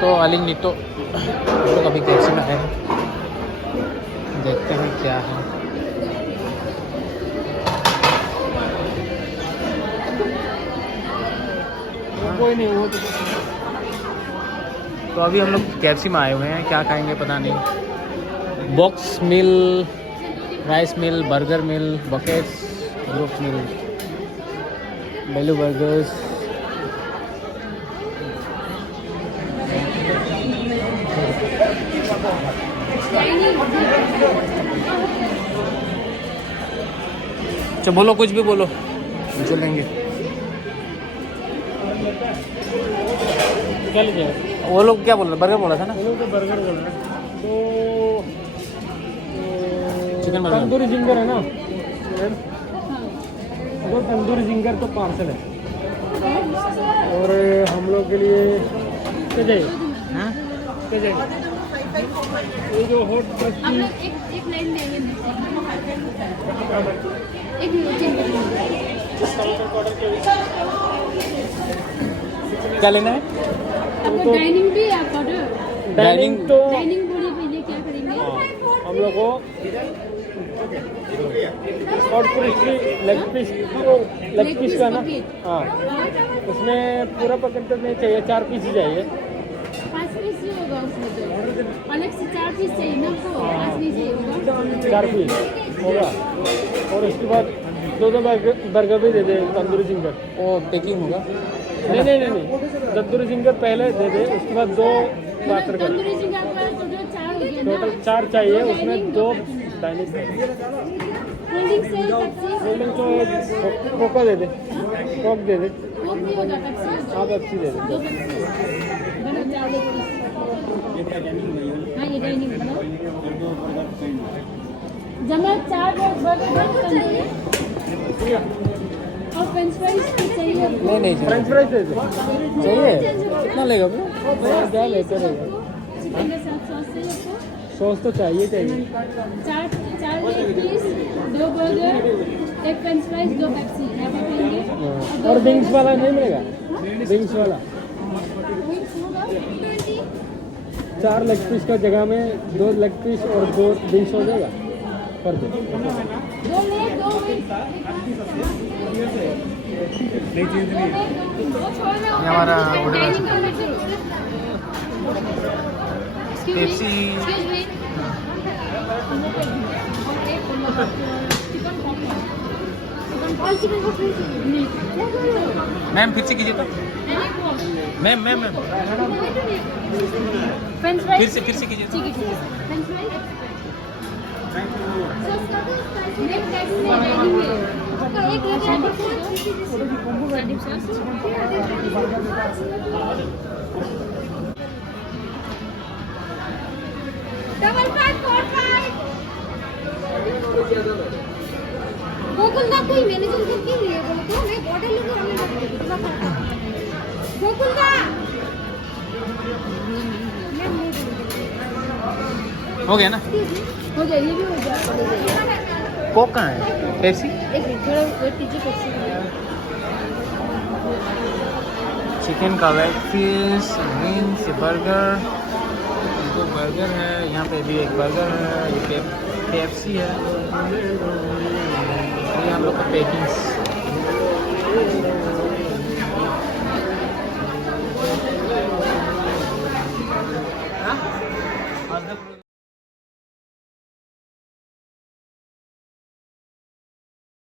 तो अलिंगनिटो हम लोग अभी कैसे में आए हैं, देखते हैं क्या है। कोई नहीं वो तो अभी हम लोग KFC में आए हुए हैं, क्या खाएंगे पता नहीं। बॉक्स मिल, राइस मिल, बर्गर मिल, बकेट्स, ग्रुप मिल, वैल्यू बर्गर्स। अच्छा बोलो, कुछ भी बोलो, चलेंगे। क्या लीजिएगा? वो लोग क्या बोल रहे, बर्गर बोला था ना? वो लोग तो बर्गर बोल रहे हैं। तो चिकन बर्गर। तंदूरी जिंगर है ना, वो तंदूरी जिंगर तो पार्सल है। और हम लोग के लिए क्या चाहिए? हाँ? क्या चाहिए? ये जो हॉट आप क्रिस्पी लोग एक लाइन देंगे एक चिकन क्या लेना है? आपको डाइनिंग भी आप ऑर्डर डाइनिंग तो डाइनिंग बोलिए पहले क्या करेंगे। हम लोग को हॉट क्रिस्पी लेग पीस का ना, हाँ उसमें पूरा पकड़ तो नहीं चाहिए, 4 पीस ही चाहिए। 5 पीस ही होगा उसमें तो अलग से 4 पीस चाहिए ना आपको, 5 नहीं चाहिए होगा। 4 पीस होगा। और उसके बाद 2 बर्गर भी दे दे, तंदूरी जिंगर। वो पैकिंग होगा। नहीं, तंदूरी जिंगर पहले दे दे, उसके बाद 2 बात कर। तंदूरी जिंगर आपका टोटल 4 हो गया ना। टोटल 4 चाहिए, उसमें 2 डाइनिंग। कोल्ड ड्रिंक से पेप्सी कोल्ड ड्रिंक तो कोका दे दे, कोक दे दे। कोक नहीं होगा, पेप्सी हाँ पेप्सी दे दे। 2 पेप्सी बनो 4 दे पीस। हाँ ये डाइनिंग बनो जमा 4 बर्गर तंदूरी और फ्रेंच फ्राइज चाहिए आपको? नहीं फ्रेंच फ्राइज दे दे। चाहिए। कितना लेगा ब्रो? क्या लेते रहेगा? चिकन के साथ सॉस चाहिए आपको? सॉस तो चाहिए। 4 leg piece, 2 burger, 1 french fries, 2 Pepsi यहाँ पे पाएंगे। और विंग्स वाला नहीं मिलेगा? विंग्स वाला विंग्स होगा 20। 4 लेग पीस का जगह में 2 लेग पीस और 2 विंग्स हो जाएगा कर दो। 2 ले 2 विंग्स ये हमारा ऑर्डर है। पेप्सी। मैम फिर से कीजिए तो। मैम फ्रेंच फ्राइज फिर से कीजिए। ठीक है फ्रेंच फ्राइज नेक्स्ट टाइम में डाइनिंग में आपका एक लेटर डबल 545 गोकुल का कोई मैनेजर को क्यों लिए बोलो तो मैं बॉर्डर लेके हमें गोकुल का हो गया ना? हो जाए, ये भी हो जाए। कोक कहाँ है? पेप्सी? एक मिनट थोड़ा वेट कीजिए, पेप्सी चिकन का leg piece, wings, burger, 2 burger है, यहाँ पे भी 1 बर्गर है, ये KFC है। ये हम लोग का पैकिंग्स।